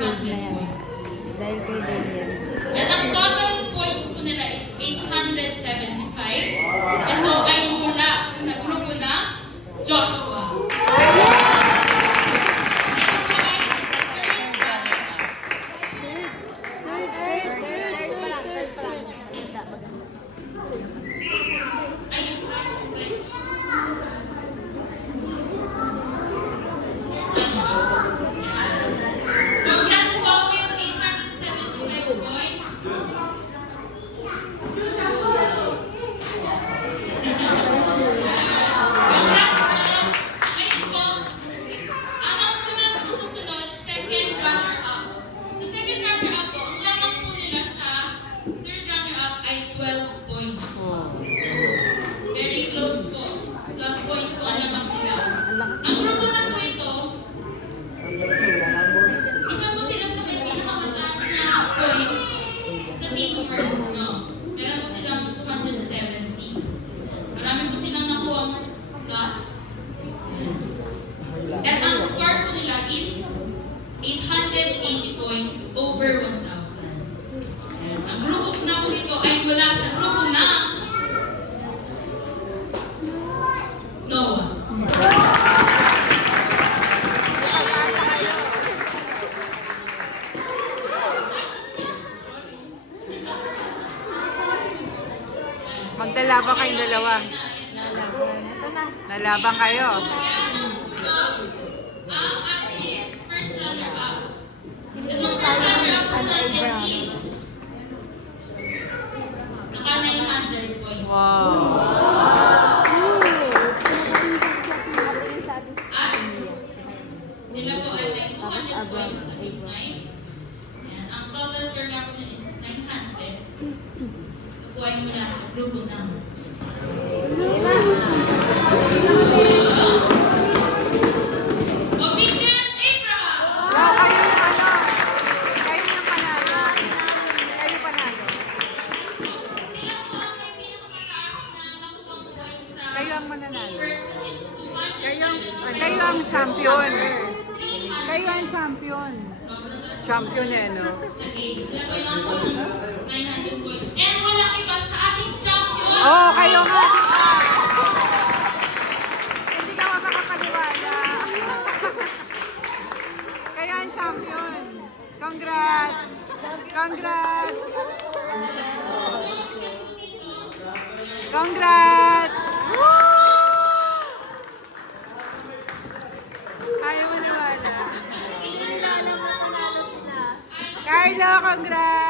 100 points. Dahil kay Daniel. And ang total points po nila is 875. Ito ay mula sa grupo na Joshua. Congrats po with 875 points. Congrats po. Ngayon po, announce ko na po susunod, second runner-up. Sa second runner-up po, ang lamang po nila sa third runner-up ay 12 points. Very close po. 12 points po ang lamang nila. Ang grupo na po ito, isa po sila sa may pinakamataas na points sa teamwork, no? Meron po silang 270. Marami po silang nakuha plus. At ang score po nila is 880 points over 1,000. Ang grupo na po ito ay mula sa grupo na Noah. Magdalaban kayong dalawa. Nalaban kayo. Ang ating first runner-up. Itong first runner-up po natin is naka 900 points. Wow. At sila po ay may 200 points sa midnight. Ayan, ang total score nga po nun is 900. Ito po ay mula sa grupo ng Obedient Abraham! Wow, kayo yung ano. Kayo yung panalo. Kayo panalo. Sila po ang may pinakamataas na nakuhang points sa Kayo ang mananalo. teamwork, which is 200. Kayo ang champion. Kayo ang champion. Champion eh, no? Sige, sila po ay nakakuha ng 900 points. And walang iba sa ating champion! Oh, kayo nga. Hindi ka makakapaniwala. Kayo ang champion. Congrats. Congrats. Congrats. Woo! Ayaw maniwala. Carlo, congrats.